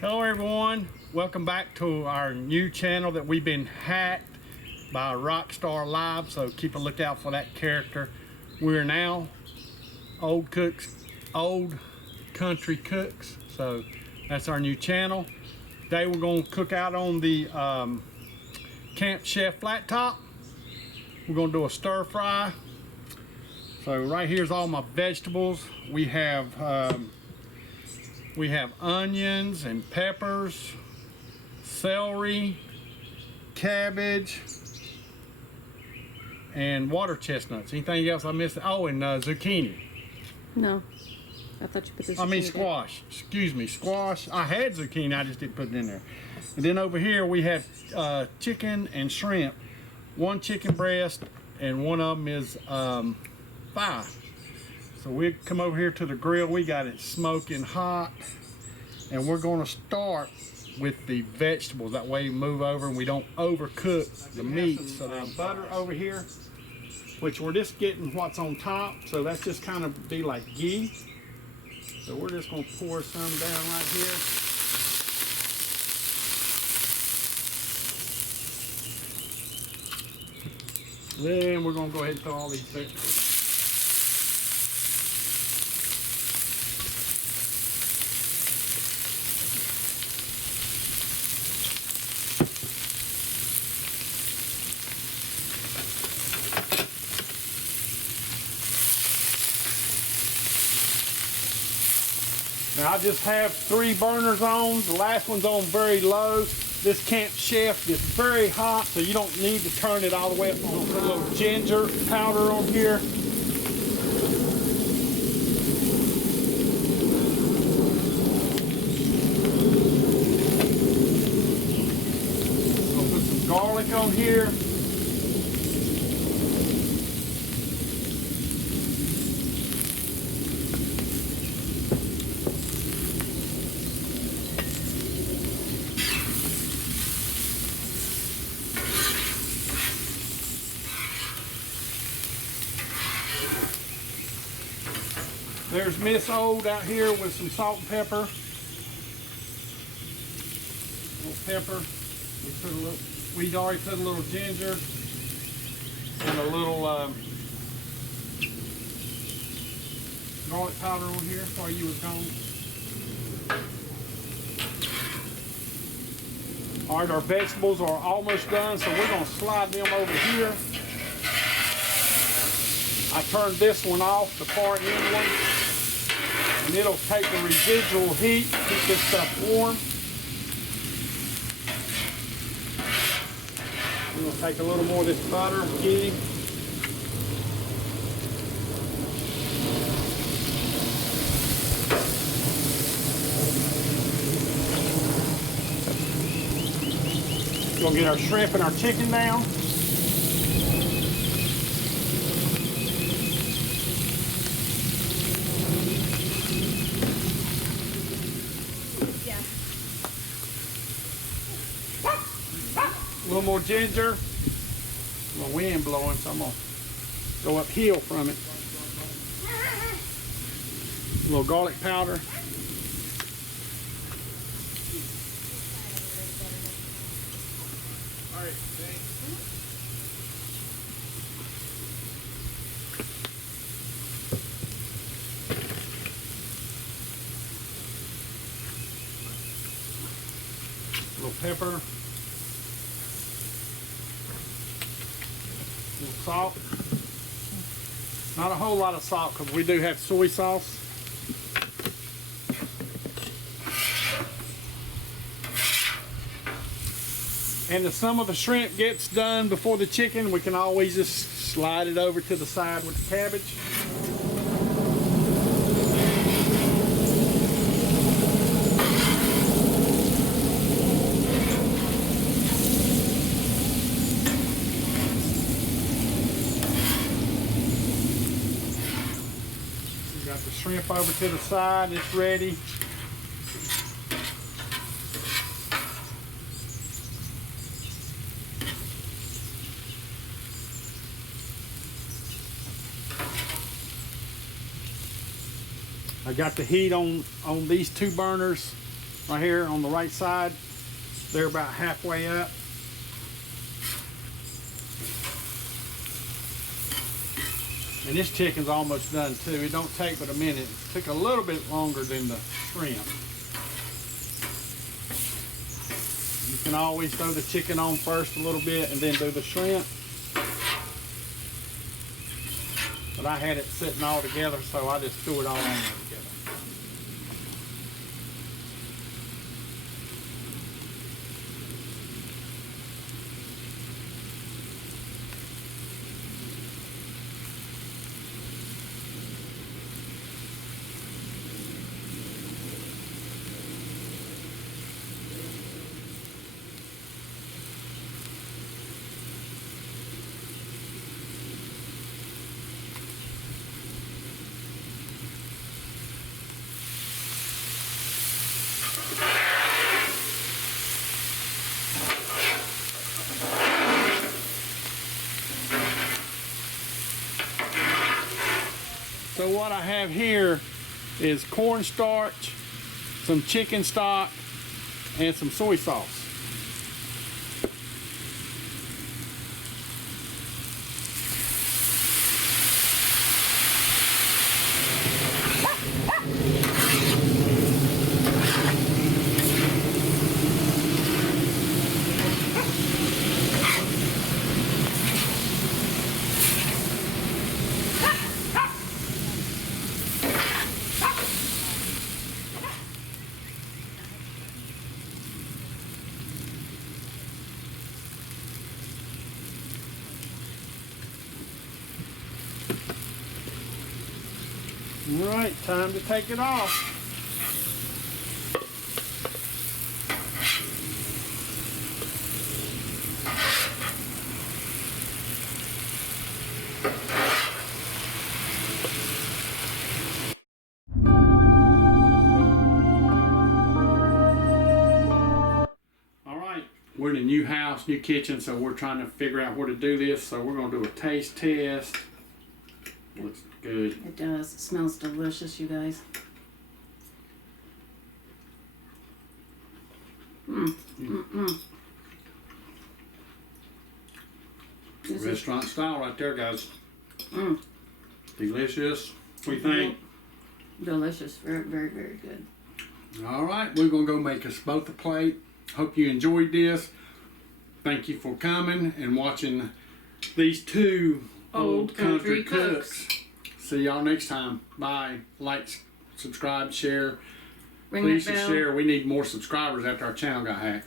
Hello everyone, welcome back to our new channel that we've been hacked by Rockstar Live, so keep a lookout for that character. We're now old country cooks, so that's our new channel. Today we're going to cook out on the Camp Chef flat top. We're going to do a stir fry. So right here's all my vegetables. We have onions and peppers, celery, cabbage, and water chestnuts. Anything else I missed? Oh, and zucchini. No, I thought you put this. I mean squash. Excuse me, squash. I had zucchini, I just didn't put it in there. And then over here we have chicken and shrimp. One chicken breast, and one of them is thigh. So we come over here to the grill. We got it smoking hot, and we're going to start with the vegetables. That way we move over and we don't overcook the meat. So there's butter over here, which we're just getting what's on top. So that's just kind of be like ghee. So we're just going to pour some down right here. Then we're going to go ahead and throw all these vegetables. Now I just have 3 burners on. The last one's on very low. This Camp Chef is very hot, so you don't need to turn it all the way up. I'm gonna put a little ginger powder on here. I'm gonna put some garlic on here. There's Miss Old out here with some salt and pepper. A little pepper. We already put a little ginger and a little garlic powder on here while you were gone. All right, our vegetables are almost done, so we're going to slide them over here. I turned this one off, the far end one, and it'll take the residual heat, keep this stuff warm. We're going to take a little more of this butter, ghee. We're going to get our shrimp and our chicken down. A little more ginger, a little wind blowing, so I'm going to go uphill from it. A little garlic powder. All right, thanks. A little pepper. A little salt. Not a whole lot of salt because we do have soy sauce. And if some of the shrimp gets done before the chicken, we can always just slide it over to the side with the cabbage. Got the shrimp over to the side, it's ready. I got the heat on these 2 burners right here on the right side. They're about halfway up. And this chicken's almost done too. It don't take but a minute. It took a little bit longer than the shrimp. You can always throw the chicken on first a little bit and then do the shrimp. But I had it sitting all together, so I just threw it all on there together. So what I have here is cornstarch, some chicken stock, and some soy sauce. All right, time to take it off. All right, we're in a new house, new kitchen, so we're trying to figure out where to do this. So we're gonna do a taste test. Looks good. It does. It smells delicious, you guys. Restaurant style right there, guys. Delicious. What do you think? Delicious. Very, very, very good. All right, we're going to go make us both a plate. Hope you enjoyed this. Thank you for coming and watching these two old country cooks. See y'all next time. Bye. Like, subscribe, share. Ring Please that bell. share. We need more subscribers after our channel got hacked.